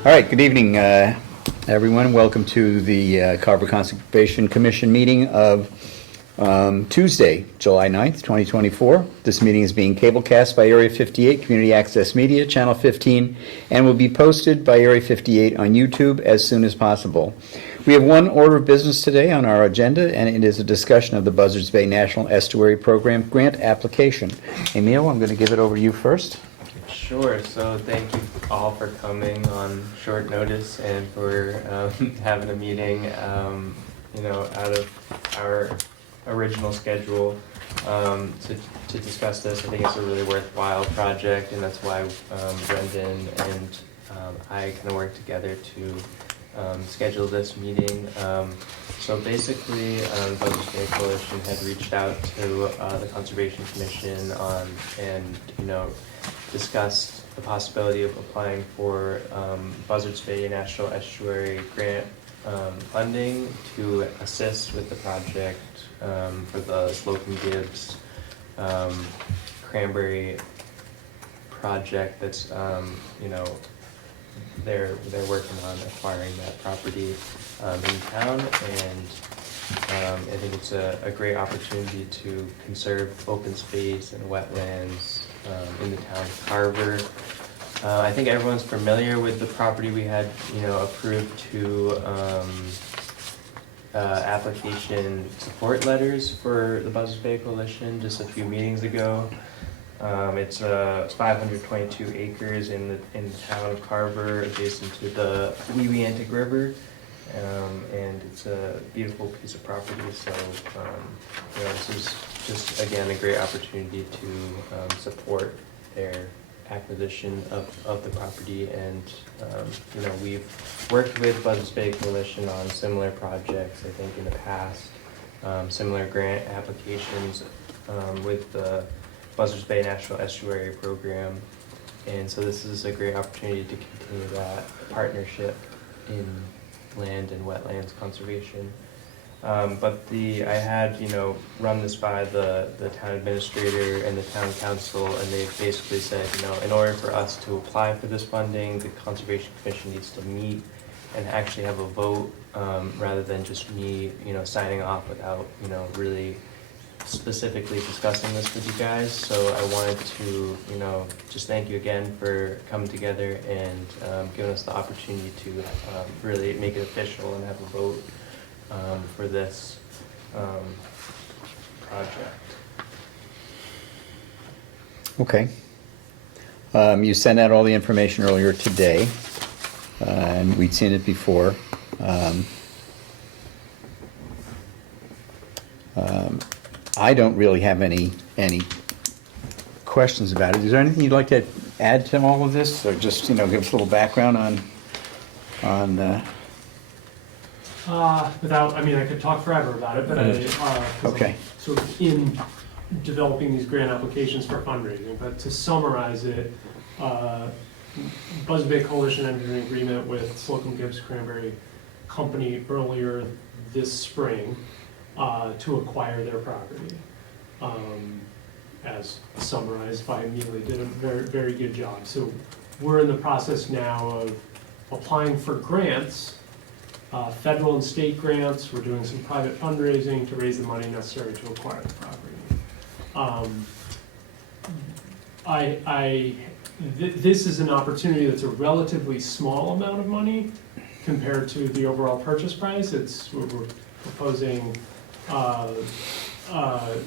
All right, good evening, everyone. Welcome to the Carver Conservation Commission meeting of Tuesday, July 9th, 2024. This meeting is being cablecast by Area 58 Community Access Media, Channel 15, and will be posted by Area 58 on YouTube as soon as possible. We have one order of business today on our agenda, and it is a discussion of the Buzzards Bay National Estuary Program grant application. Emil, I'm going to give it over to you first. Sure. So thank you all for coming on short notice and for having a meeting, out of our original schedule to discuss this. I think it's a really worthwhile project, and that's why Brendan and I kind of worked together to schedule this meeting. So basically, the Buzzards Bay Coalition had reached out to the Conservation Commission and discussed the possibility of applying for Buzzards Bay National Estuary Grant funding to assist with the project for the Slocum Gibbs cranberry project that's they're working on acquiring that property in town, and I think it's a great opportunity to conserve open space and wetlands in the town of Carver. I think everyone's familiar with the property. We had, approved two application support letters for the Buzzards Bay Coalition just a few meetings ago. It's 522 acres in the town of Carver, adjacent to the Weweantic River. And it's a beautiful piece of property, so this is just, again, a great opportunity to support their acquisition of the property. And we've worked with Buzzards Bay Coalition on similar projects, I think, in the past, similar grant applications with the Buzzards Bay National Estuary Program, and so this is a great opportunity to continue that partnership in land and wetlands conservation. But I had run this by the town administrator and the town council, and they basically said, in order for us to apply for this funding, the Conservation Commission needs to meet and actually have a vote, rather than just me signing off without really specifically discussing this with you guys. So I wanted to just thank you again for coming together and giving us the opportunity to really make it official and have a vote for this project. Okay. You sent out all the information earlier today, and we'd seen it before. I don't really have any questions about it. Is there anything you'd like to add to all of this, or just give us a little background on? I could talk forever about it, but okay. Sort of in developing these grant applications for fundraising. But to summarize it, Buzzards Bay Coalition entered an agreement with Slocum Gibbs Cranberry Company earlier this spring to acquire their property. As summarized by Amelia, did a very, very good job. So we're in the process now of applying for grants, federal and state grants. We're doing some private fundraising to raise the money necessary to acquire the property. This is an opportunity that's a relatively small amount of money compared to the overall purchase price. We're proposing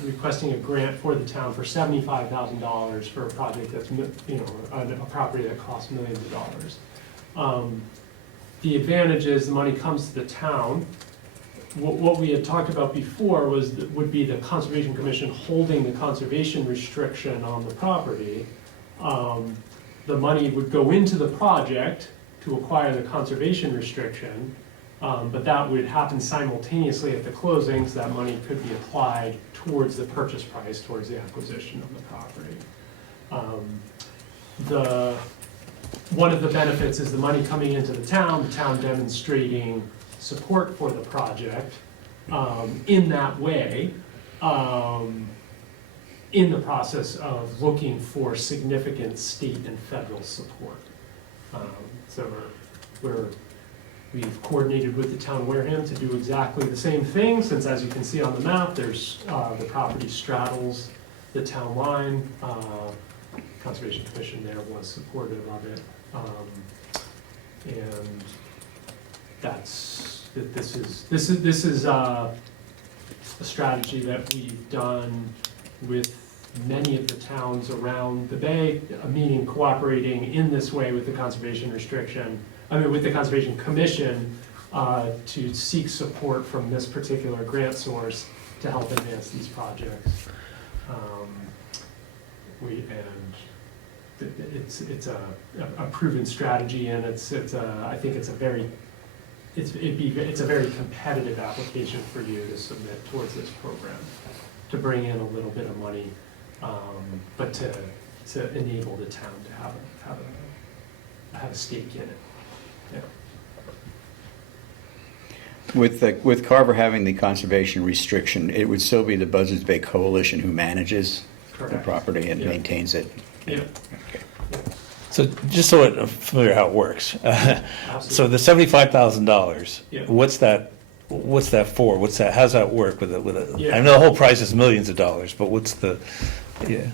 requesting a grant for the town for $75,000 for a project that's a property that costs millions of dollars. The advantage is the money comes to the town. What we had talked about before would be the Conservation Commission holding the conservation restriction on the property. The money would go into the project to acquire the conservation restriction, but that would happen simultaneously at the closing, so that money could be applied towards the purchase price, towards the acquisition of the property. One of the benefits is the money coming into the town demonstrating support for the project in that way, in the process of looking for significant state and federal support. So where we've coordinated with the town of Wareham to do exactly the same thing, since as you can see on the map, there's, the property straddles the town line. Conservation Commission there was supportive of it. And this is a strategy that we've done with many of the towns around the bay, meaning cooperating in this way with the Conservation with the Conservation Commission, to seek support from this particular grant source to help advance these projects. It's a proven strategy, and I think it's a very competitive application for you to submit towards this program, to bring in a little bit of money, but to enable the town to have a stake in it. Yeah. With Carver having the conservation restriction, it would still be the Buzzards Bay Coalition who manages the Correct. property and Yeah. maintains it. Yeah. Okay. So just so I'm familiar how it works. So Absolutely. the $75,000, Yeah. what's that for? How's that work with it? Yeah. I know the whole price is millions of dollars, but what's the, yeah,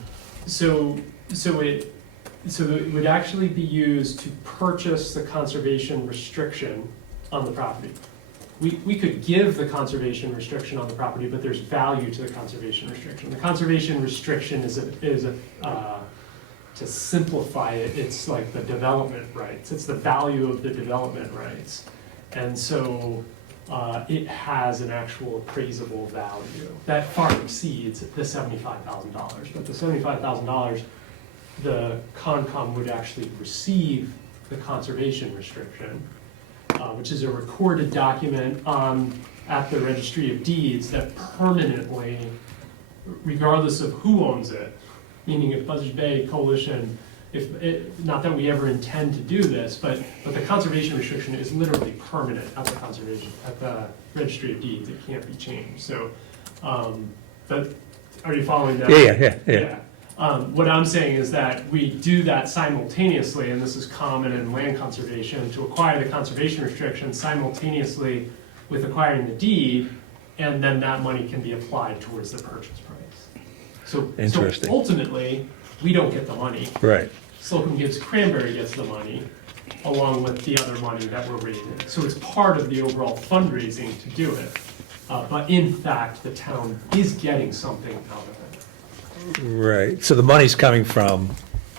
So it would actually be used to purchase the conservation restriction on the property. We could give the conservation restriction on the property, but there's value to the conservation restriction. The conservation restriction is to simplify it, it's like the development rights. It's the value of the development rights. And so it has an actual appraisable value that far exceeds the $75,000. But the $75,000, the Concom would actually receive the conservation restriction, which is a recorded document at the Registry of Deeds that permanently, regardless of who owns it, meaning if Buzzards Bay Coalition, not that we ever intend to do this, but the conservation restriction is literally permanent at the Registry of Deeds. It can't be changed. So, but are you following that? yeah. What I'm saying is that we do that simultaneously, and this is common in land conservation, to acquire the conservation restriction simultaneously with acquiring the deed, and then that money can be applied towards the purchase price. So Interesting. ultimately, we don't get the money. right. Slocum Gibbs Cranberry gets the money, along with the other money that we're raising. So it's part of the overall fundraising to do it. But in fact, the town is getting something out of it. Right, so the money's coming from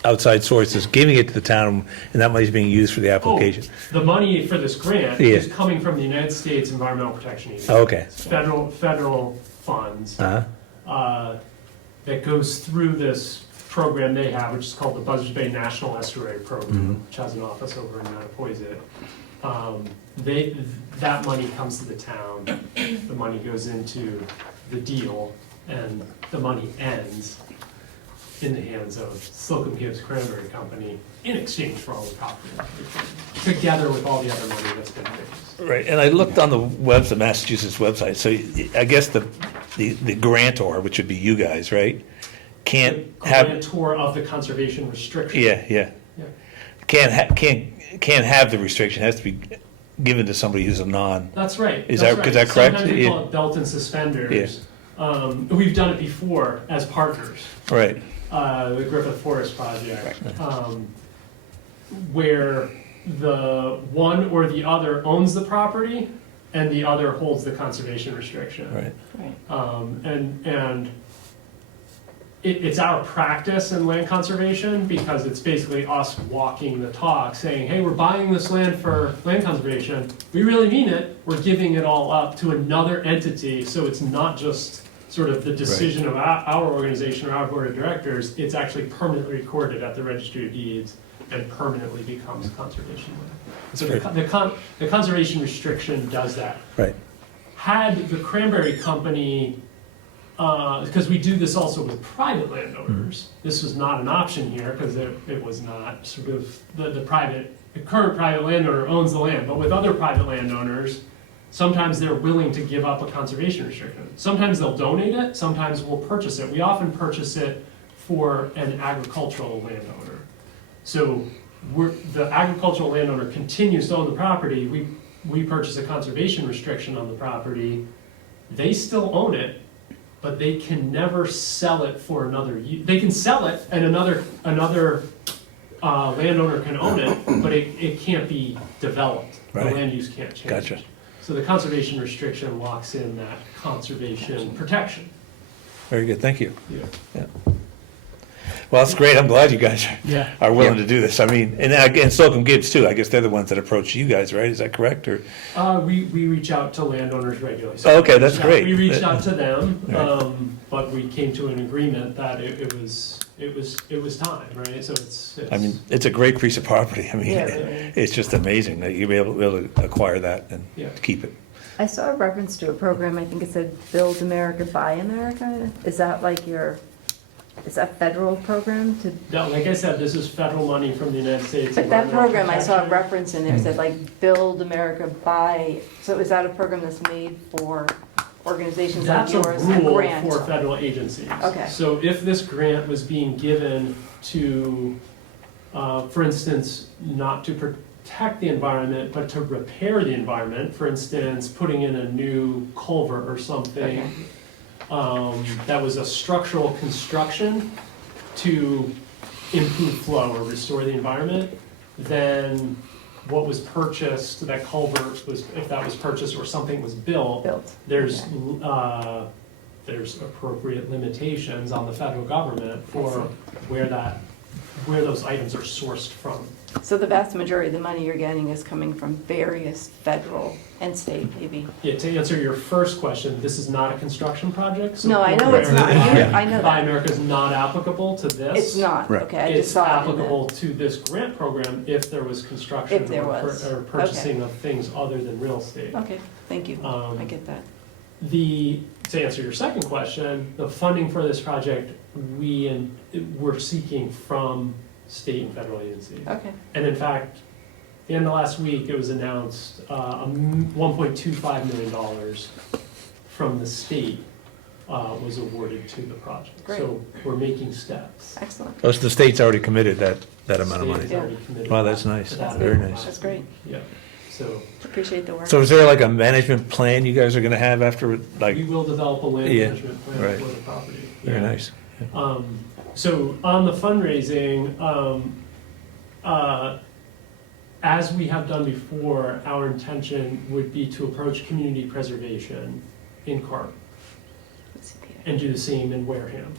outside sources, giving it to the town, and that money's being used for the application. Oh, the money for this grant Yeah. is coming from the United States Environmental Protection Agency. Oh, okay. It's federal funds Uh-huh, that goes through this program they have, which is called the Buzzards Bay National Estuary Program, which has an office over in Mattapoisett. That money comes to the town, the money goes into the deal, and the money ends in the hands of Slocum Gibbs Cranberry Company in exchange for all the property, together with all the other money that's been raised. right, and I looked on the Massachusetts website, so I guess the grantor, which would be you guys, right? Can't have, Grantor of the conservation restriction. yeah, Yeah. can't have the restriction, it has to be given to somebody who's a non, That's right. Is that's that- right. is that correct? Sometimes we Yeah. call it belt and suspenders. We've done it before as partners, right, the Griffith Forest Project, where the one or the other owns the property and the other holds the conservation restriction. right. And it's our practice in land conservation, because it's basically us walking the talk, saying, hey, we're buying this land for land conservation. We really mean it. We're giving it all up to another entity, so it's not just sort of the decision of our organization or our board of directors. It's actually permanently recorded at the Registry of Deeds and permanently becomes conservation land. So the conservation restriction does that. Right. Had the Cranberry Company, because we do this also with private landowners, this was not an option here because it was not sort of the current private landowner owns the land, but with other private landowners, sometimes they're willing to give up a conservation restriction. Sometimes they'll donate it, sometimes we'll purchase it. We often purchase it for an agricultural landowner. So the agricultural landowner continues to own the property, we purchase a conservation restriction on the property, they still own it, but they can never sell it for another, they can sell it and another landowner can own it, but it can't be developed. The Right. land use can't change. Gotcha. So the conservation restriction locks in that conservation protection. Very good, thank you. Yeah. Well, that's great, I'm glad you guys Yeah. are willing Yeah. to do this. I mean, and Slocum Gibbs too, I guess they're the ones that approach you guys, right? Is that correct, or? We reach out to landowners regularly. Oh, okay, that's Yeah, great. We reached out to them, Right. but we came to an agreement that it was time, right? So it's. I mean, it's a great piece of property. I mean, Yeah. it's just amazing that you'll be able to acquire that and Yeah. keep it. I saw a reference to a program, I think it said Build America, Buy America. Is that like is that federal program to? No, like I said, this is federal money from the United States. But that Environmental program, I saw a Protection. reference in there, said like Build America, Buy. So is that a program that's made for organizations like That's a yours, a rule grant? for federal agencies. Okay. So if this grant was being given to, for instance, not to protect the environment, but to repair the environment, for instance, putting in a new culvert or something, that was a structural construction to improve flow or restore the environment, then what was purchased, that culvert was, if that was purchased or something was built, Built. there's appropriate limitations on the federal government for where those items are sourced from. So the vast majority of the money you're getting is coming from various federal and state, maybe? Yeah, to answer your first question, this is not a construction project, so. No, I know it's not. I know Buy that. America is not applicable to this. It's not, Right. okay, I just It's saw it in applicable to this grant program if there was construction If there or was. or purchasing of things other than real estate. Okay, thank you, I get that. To answer your second question, the funding for this project, we're seeking from state and federal agencies. Okay, And in fact, the end of last week, it was announced, $1.25 million from the state was awarded to the project. Great. So we're making steps. excellent. Oh, so the state's already committed that amount of State money. has already committed Wow, that's nice. to that Very amount. nice. That's great. Yeah, so Appreciate the work. So is there like a management plan you guys are gonna have after, like, we will develop a land Yeah, management plan right. for the property. very Yeah. nice. So on the fundraising, as we have done before, our intention would be to approach community preservation in Carver and do the same in Wareham.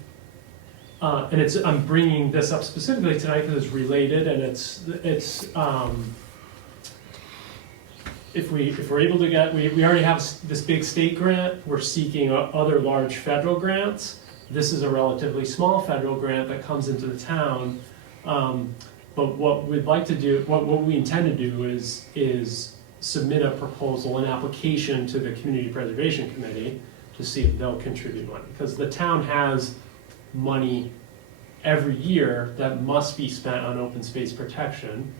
And I'm bringing this up specifically tonight because it's related and if we're able to get, we already have this big state grant, we're seeking other large federal grants. This is a relatively small federal grant that comes into the town. But what we'd like to do, what we intend to do is submit a proposal, an application to the Community Preservation Committee to see if they'll contribute money. Because the town has money every year that must be spent on open space protection,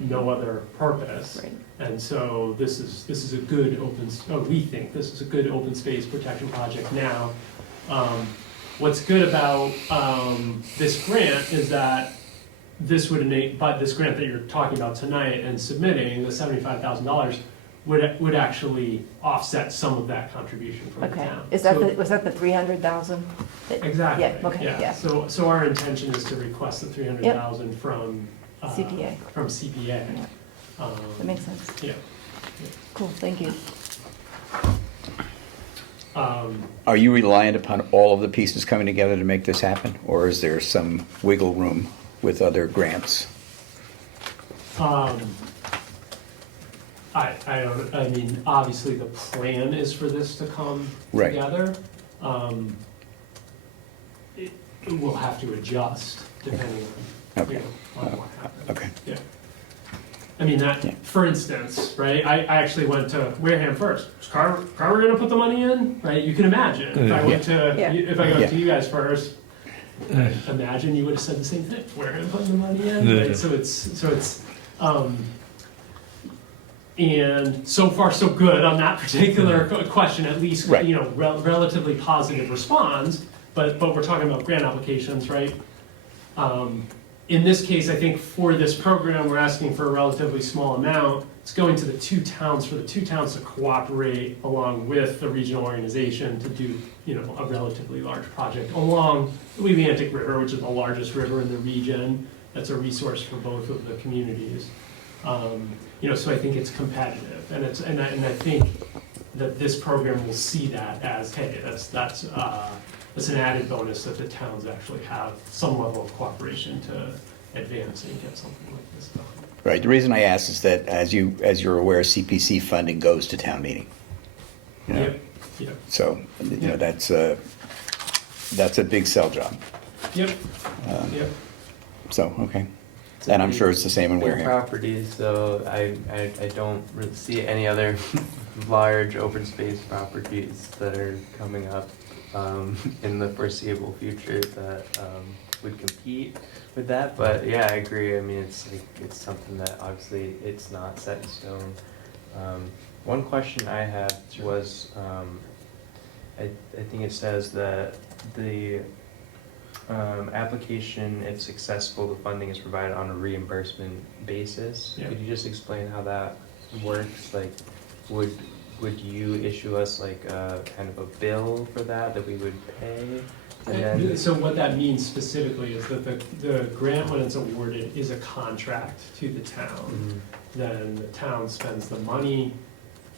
no other purpose. Right. And so this is a good we think this is a good open space protection project now. What's good about this grant is that this would but this grant that you're talking about tonight and submitting, the $75,000, would actually offset some of that contribution from the Okay, town. is that So- was that the 300,000? Exactly. Yeah, okay, yeah. So our intention is to request the 300,000 from CPA. From CPA. That makes sense. Yeah. Cool, thank you. Are you reliant upon all of the pieces coming together to make this happen? Or is there some wiggle room with other grants? I mean, obviously, the plan is for this to come Right. together. It will have to adjust depending on, Okay. on what happens. Okay. Yeah. I mean, Yeah. for instance, right, I actually went to Wareham first. Is Carver gonna put the money in? Right, you can imagine, if I went to, Yeah. if I go Yeah. to you guys first, I imagine you would have said the same thing, Wareham putting the money in, right, so it's, and so far, so good on that particular question, at least, Right. you know, relatively positive response, but we're talking about grant applications, right? in this case, I think for this program, we're asking for a relatively small amount. It's going to the two towns, for the two towns to cooperate along with the regional organization to do, you know, a relatively large project along the Weevantic River, which is the largest river in the region. That's a resource for both of the communities. You know, so I think it's competitive, and I think that this program will see that as, hey, that's an added bonus that the towns actually have some level of cooperation to advance and get something like this done. Right, the reason I ask is that, as you're aware, CPC funding goes to town meeting. You know? Yep, So, you know, that's a big sell job, yep, Um, yep. so, okay. It's a And I'm big- sure it's the same in big Wareham. property, so I don't really see any other large open space properties that are coming up in the foreseeable future that would compete with that. But yeah, I agree. I mean, it's something that obviously it's not set in stone. One question I had was, I think it says that the application, if successful, the funding is provided on a reimbursement basis. Yeah. Could you just explain how that works? Like, would you issue us like a kind of a bill for that we would pay? And then, So what that means specifically is that the grant, when it's awarded, is a contract to the town. Then the town spends the money,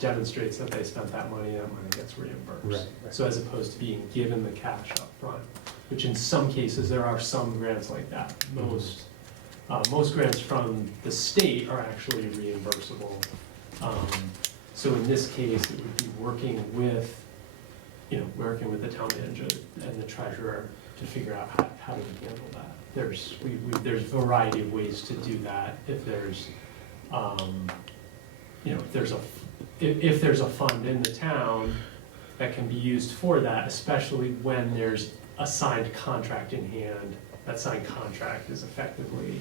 demonstrates that they spent that money gets reimbursed. Right. So as opposed to being given the cash up front, which in some cases, there are some grants like that. Most grants from the state are actually reimbursable. So in this case, it would be working with the town manager and the treasurer to figure out how do we handle that. There's a variety of ways to do that. If there's, if there's a fund in the town that can be used for that, especially when there's a signed contract in hand. That signed contract is effectively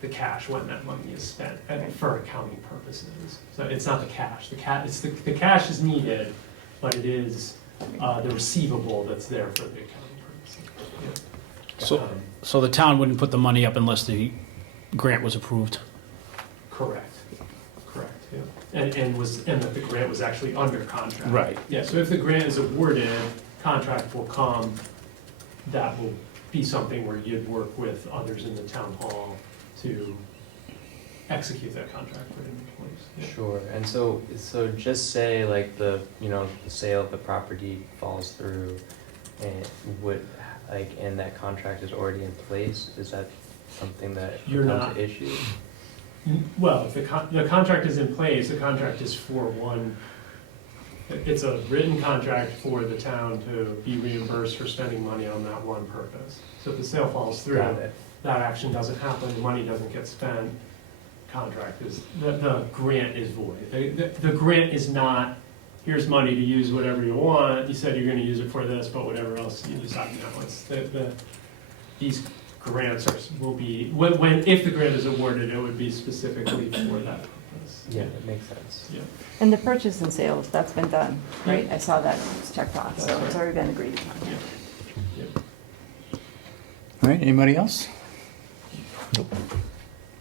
the cash when that money is spent, and for accounting purposes. So it's not the cash. The cash is needed, but it is the receivable that's there for the accounting purposes. Yeah. So the town wouldn't put the money up unless the grant was approved? Correct, yeah. And that the grant was actually under contract. Right. Yeah, so if the grant is awarded, contract will come, that will be something where you'd work with others in the town hall to execute that contract, put it into place. Yeah. sure. And so just say like the sale of the property falls through, and and that contract is already in place. Is that something that You're becomes not. an issue? Well, if the contract is in place, the contract is for it's a written contract for the town to be reimbursed for spending money on that one purpose. So if the sale falls through, Got it. that action doesn't happen, the money doesn't get spent, the grant is void. The grant is not, here's money to use whatever you want, you said you're gonna use it for this, but whatever else you decide, these grants will be, if the grant is awarded, it would be specifically for that purpose. Yeah, that makes sense. Yeah. And the purchase and sales, that's been done, right? I saw that, it's checked off, so it's already been agreed upon. Yeah. All right, anybody else?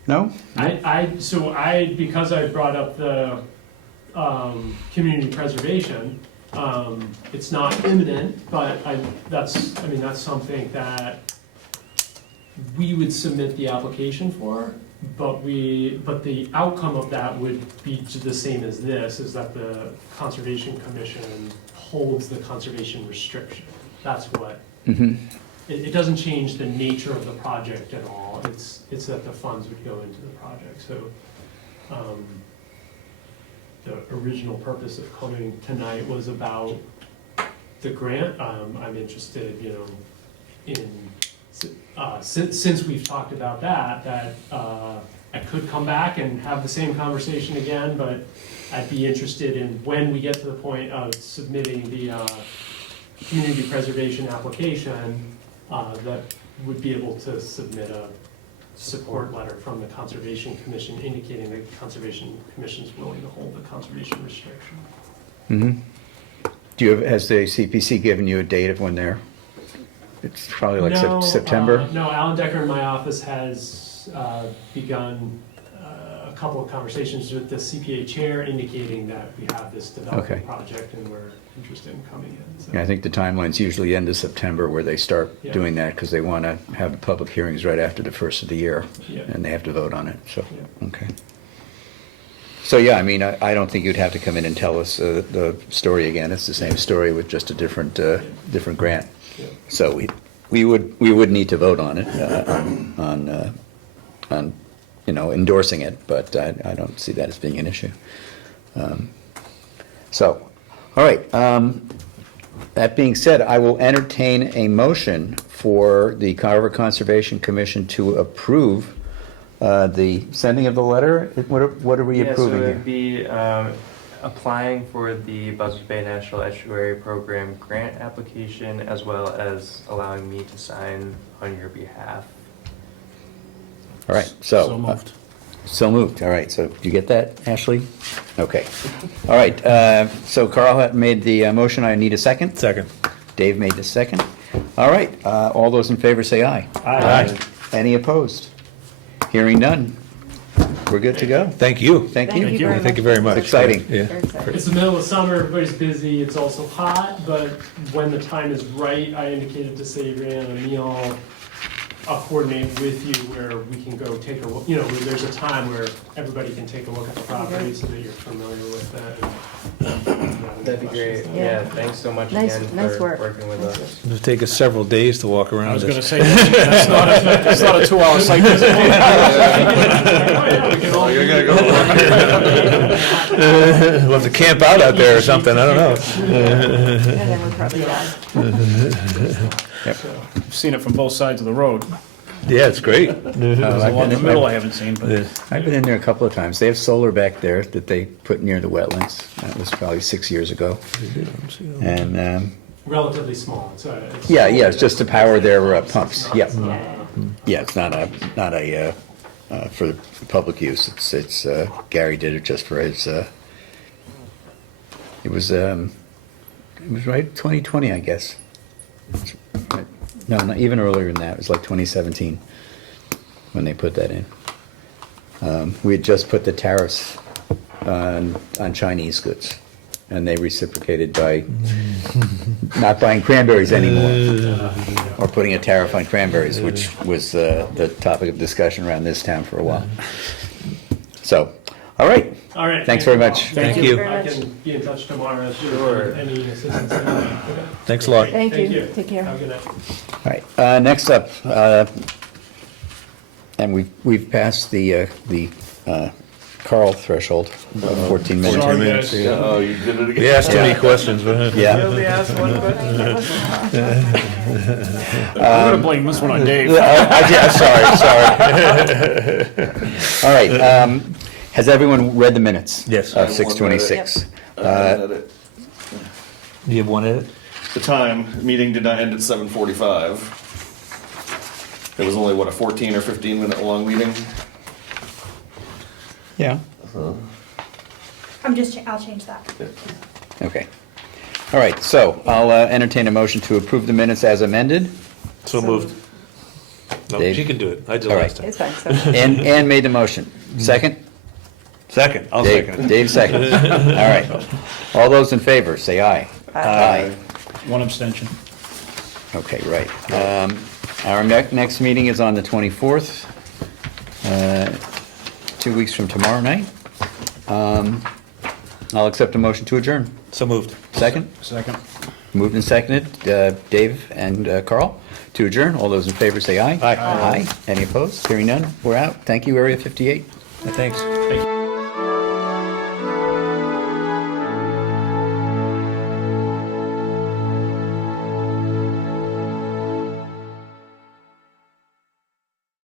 No? Because I brought up the community preservation, it's not imminent, but that's something that we would submit the application for, but the outcome of that would be the same as this, is that the Conservation Commission holds the conservation restriction. That's what, it doesn't change the nature of the project at all. It's that the funds would go into the project. So the original purpose of coming tonight was about the grant. I'm interested, since we've talked about that I could come back and have the same conversation again, but I'd be interested in when we get to the point of submitting the community preservation application, that would be able to submit a support letter from the Conservation Commission indicating that the Conservation Commission's willing to hold the conservation restriction. Has the CPC given you a date of when they're It's probably like No, September? No, Alan Decker in my office has begun a couple of conversations with the CPA chair indicating that we have this Okay. development project and we're interested in coming in. So. Yeah, I think the timeline's usually end of September where they start Yeah. doing that because they want to have the public hearings right after the first of the year. Yeah. And they have to vote on it, so, Yeah. okay. So, yeah, I mean, I don't think you'd have to come in and tell us the story again. It's the same story with just a different grant. Yeah. So we would need to vote on it, on, endorsing it, but I don't see that as being an issue. So, all right, that being said, I will entertain a motion for the Carver Conservation Commission to approve the sending of the letter. What are we Yeah, so approving it'd here? be applying for the Buzzards Bay National Estuary Program grant application, as well as allowing me to sign on your behalf. All right, So moved. So moved, all right, so you get that, Ashley? Okay, all right, so Carl had made the motion, I need a second. Second. Dave made the second. All right, all those in favor say aye. Aye. Any opposed? Hearing none. We're good to go. Thank you. Thank you. Thank you very much. Exciting. Yeah. Very exciting. It's the middle of summer, everybody's busy, it's also hot, but when the time is right, I indicated to Sabrian and Neil, I'll coordinate with you where we can go take a look, there's a time where everybody can take a look at the property so that you're familiar with it. That'd be great. Yeah, thanks so much Nice- again nice for work. working with Nice us. It'll take us several days to walk around. I was this. gonna say, that's not a 2-hour site visit. Oh, you're gonna go We'll have to camp out there or something, I don't know. And then we're probably done. I've seen it from both sides of the road. Yeah, it's great. There's a lot in the middle I haven't seen, but I've been in there a couple of times. They have solar back there that they put near the wetlands. That was probably 6 years ago. And, Relatively small, it's yeah, it's just to power their pumps. Yep. Yeah. Yeah, it's not a for public use. It's Gary did it just for his. It was right 2020, I guess. No, not even earlier than that. It was like 2017 when they put that in. We had just put the tariffs on Chinese goods, and they reciprocated by not buying cranberries anymore, or putting a tariff on cranberries, which was the topic of discussion around this town for a while. So, all right. All right. Thanks very much. Thank you. very I much. can be in touch tomorrow if Sure. there's any assistance. you need. Okay. Thanks a lot. Thank you. Take care. Have a good night. All right, next up, and we've passed the Carl threshold of 14 minutes. Sorry, guys. Oh, you did it again. We asked too many questions, but. Yeah. Only ask one question. I'm gonna blame this one on Dave. Sorry. All right, has everyone read the minutes? Yes. Of 6:26? You have one edit? The time, meeting did not end at 7:45. It was only, what, a 14 or 15 minute long meeting? Yeah. I'll change that. Okay. All right, so I'll entertain a motion to approve the minutes as amended. So moved. No, Dave? she can do it. I did All last right. time. It's fine, so. Ann made the motion. Second? Second, I'll second it. Dave seconds. All right. All those in favor, say aye. Aye. One abstention. Okay, right. Our next meeting is on the 24th, 2 weeks from tomorrow night. I'll accept a motion to adjourn. So moved. Second? Second. Moved and seconded, Dave and Carl, to adjourn. All those in favor say aye. Aye. Aye. Any opposed? Hearing none, we're out. Thank you, Area 58. Thanks.